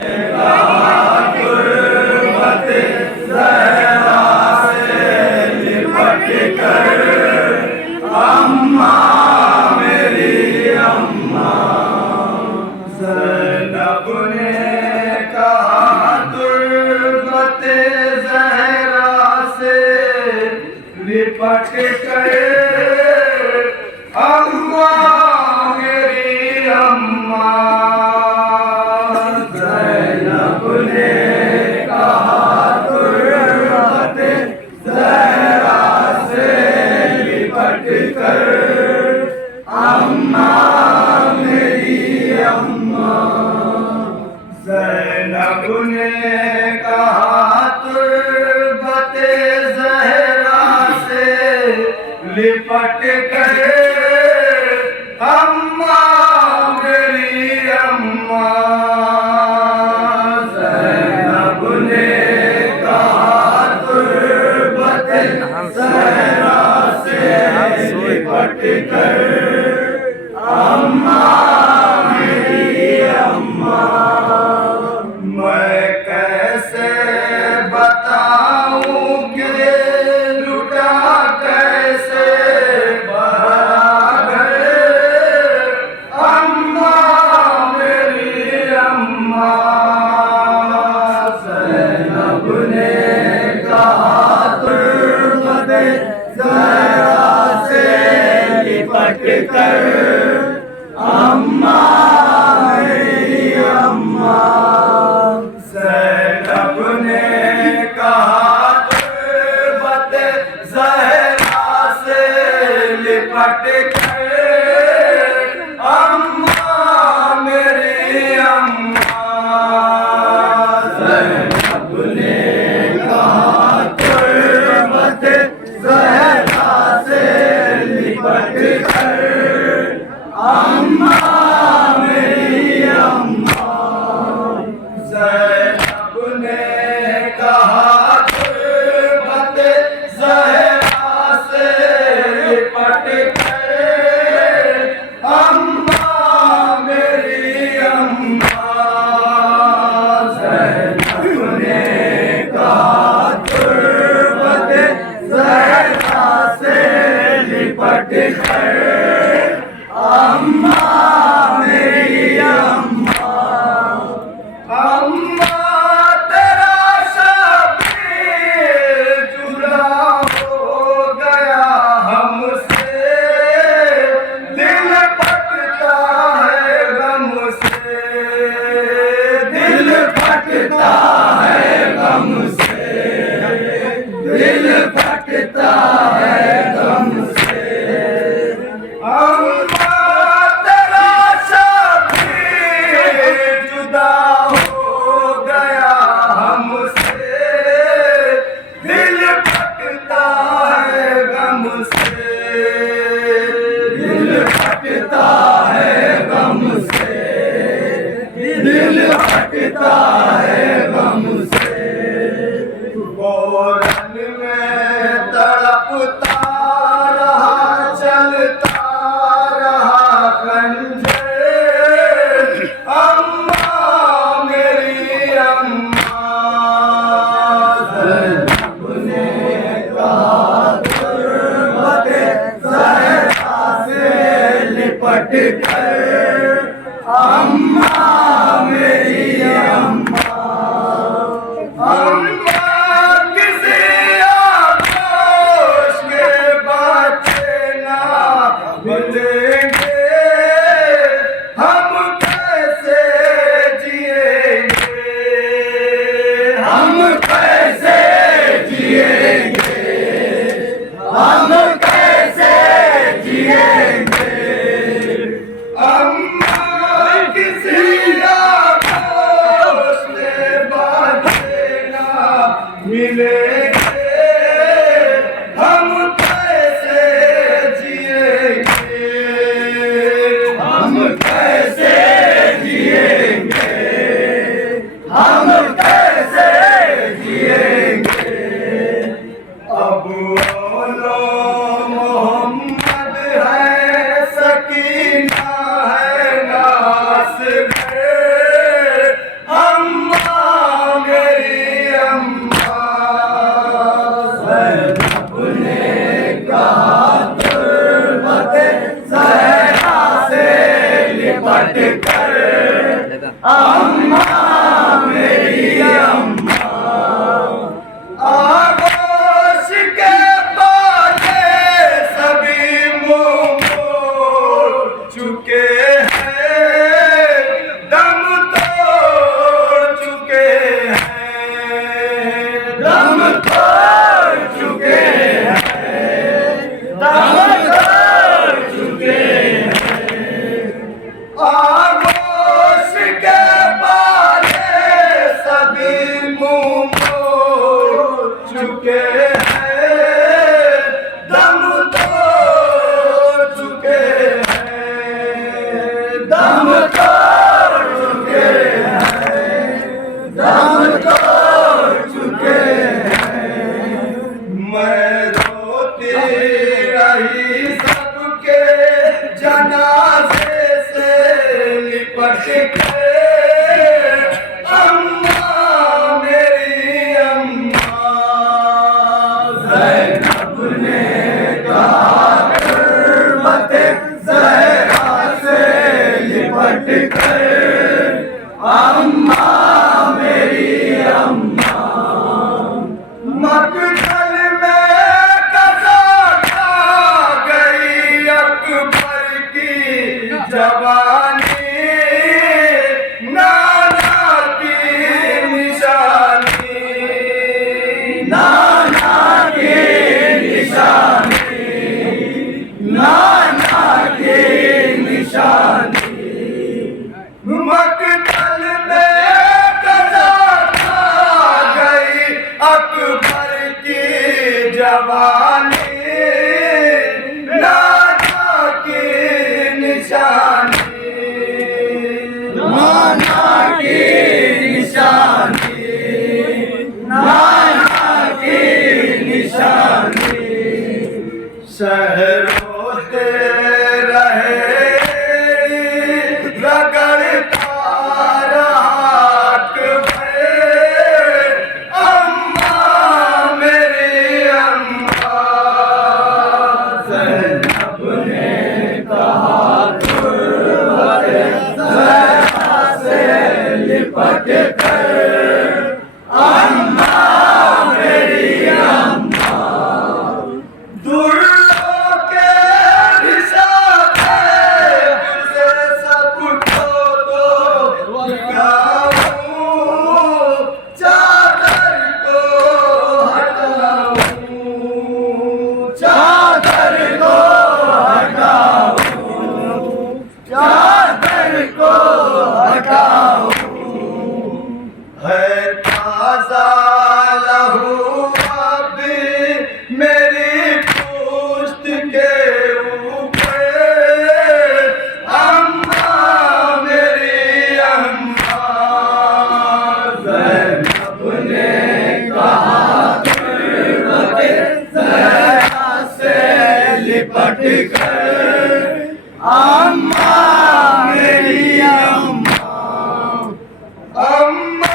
लिपट कर अम्मा मेरी अम्मा ज़ैनब ने कहा तुर्बत ज़हरा से लिपट कर अम्मा मेरी अम्मा। ज़ैनब ने कहा तुर्बत लिपट कर अम्मा मेरी अम्मा। ज़ैनब ने कहा तुर्बत ज़हरा से लिपट कर अम्मा मेरी अम्मा। मैं कैसे बताऊं कि लुटा कैसे ज़हरा से लिपट कर अम्मा मेरी अम्मा। ज़ैनब ने कहा तुर्बत ज़हरा से लिपट कर अम्मा मेरी अम्मा। ज़ैनब ने कहा तुर्बत ज़हरा से लिपट कर अम्मा मेरी अम्मा। ज़ैनब ने कहा तुर्बत ज़हरा से लिपट कर अम्मा मेरी अम्मा। ज़ैनब ने कहा तुर्बत ज़हरा से लिपट कर अम्मा मेरी अम्मा। अम्मा तेरा शबीर जुदा हो गया हमसे, दिल फटता है गम से, दिल फटता है गम से, दिल फटता है गम से। अम्मा तेरा शबीर जुदा हो गया हमसे, दिल फटता है गम से, दिल फटता है गम से, दिल फटता है गम से। बोरन में तड़पता रहा चलता रहा खंजर अम्मा मेरी अम्मा। ज़ैनब ने कहा तुर्बत ज़हरा से लिपट कर अम्मा मेरी अम्मा। लिपट कर अम्मा मेरी अम्मा आगोश के बाले सभी मुंह मोड़ चुके हैं दम तोड़ चुके हैं दम तोड़ चुके हैं दम तोड़ चुके हैं आगोश के बाले सभी मुंह मोड़ चुके हैं दम तोड़ चुके हैं दम तोड़ चुके हैं दम तोड़ चुके हैं मैं रोती रही सबके जनाजे से लिपट के अम्मा मेरी अम्मा ज़ैनब ने कहा गुर्बते ज़हरा से लिपट कर अम्मा मेरी अम्मा मकतल में कज़ा खा गई अकबर की जवानी नाना की निशानी नाना की निशानी नाना की निशानी मकतल में कज़ा खा गई अकबर की जवानी नाना की निशानी नाना की निशानी नाना की निशानी शहरों रहे रगड़ता रहा अकबर अम्मा मेरी अम्मा ज़ैनब ने कहा गुर्बते ज़हरा से लिपट कर अम्मा मेरी अम्मा दुर्लों के हिसाब से सबको तो दिखाऊं चादर को हटाऊं चादर को हटाऊं चादर को हटाऊं है ताज़ा लहू अब मेरी पुश्त के ऊपर अम्मा मेरी अम्मा ज़ैनब ने कहा गुर्बते ज़हरा से लिपट कर अम्मा मेरी अम्मा अम्मा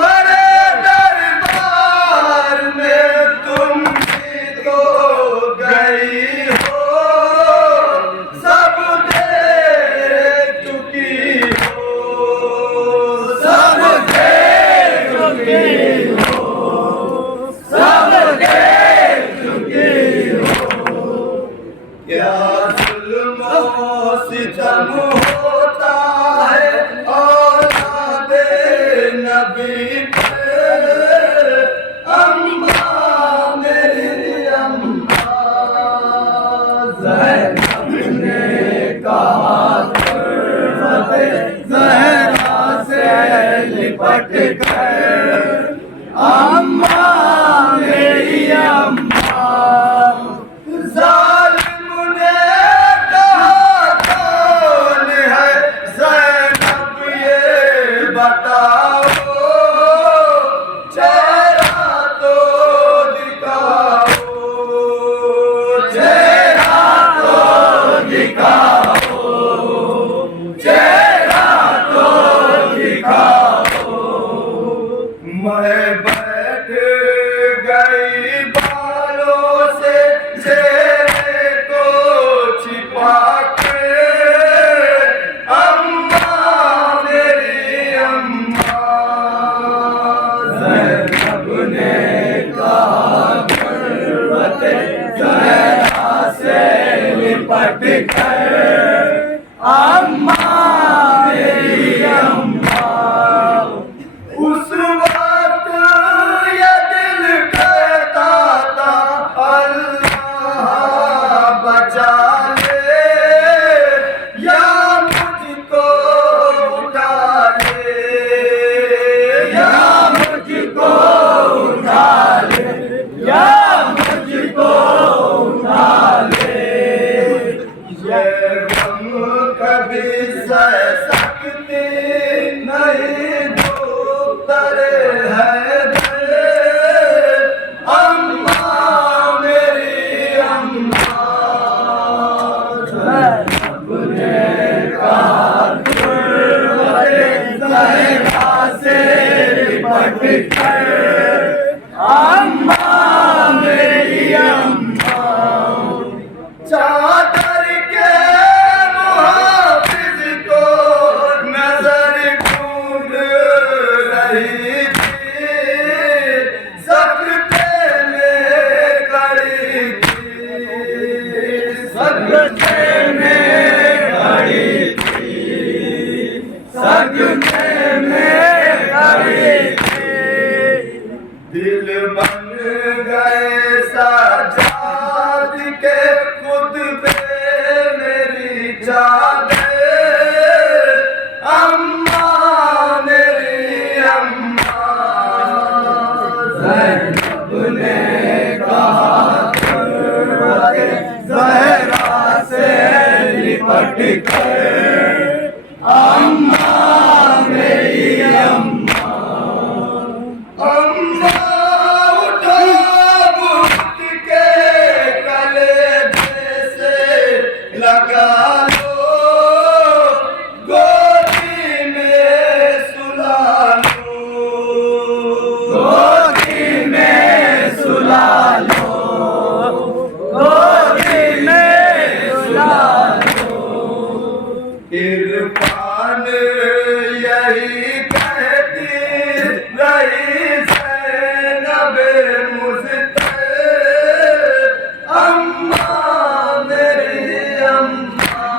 बड़े दरबार में तुम भी तो गई हो सब दे चुकी हो सब दे चुकी हो सब दे चुकी हो क्या जुल्म और सितम होता है औलादे नबी पर अम्मा मेरी अम्मा ज़ैनब ने कहा गुर्बते ज़हरा से लिपट कर अम्मा मेरी अम्मा ज़ालिम ने कहा कौन है ज़ैनब ये बताओ चेहरा तो दिखाओ चेहरा तो दिखाओ चेहरा तो दिखाओ मैं बैठ गई बालों से चेहरे को छिपा के लिपट कर अम्मा मेरी अम्मा। उस वक्त ये दिल कहता था अल्लाह बचा ले या मुझको उठा ले, या मुझको उठा ले, या मुझको उठा ले। ये गम कभी सह सकते नहीं जो तरे है अम्मा मेरी अम्मा। अपने ज़हरा से लिपट कर अम्मा मेरी अम्मा। चादर के मुहाफिज को नजर ढूंढ रही थी, सकते में खड़ी थी, सकते में खड़ी थी, सकते में खड़ी थी। दिल बन गए साजाद के खुद पे मेरी चादर अम्मा मेरी अम्मा। ज़ैनब ने कहा ज़हरा से लिपट कर अम्मा मेरी अम्मा। अम्मा उठो बुत के कलेजे से लगा लो, गोदी में सुला लो, गोदी में सुला लो, गोदी में सुला लो। इरफान यही कहती रही ज़ैनब मुझसे अम्मा मेरी अम्मा।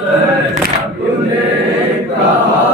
ज़ैनब ने कहा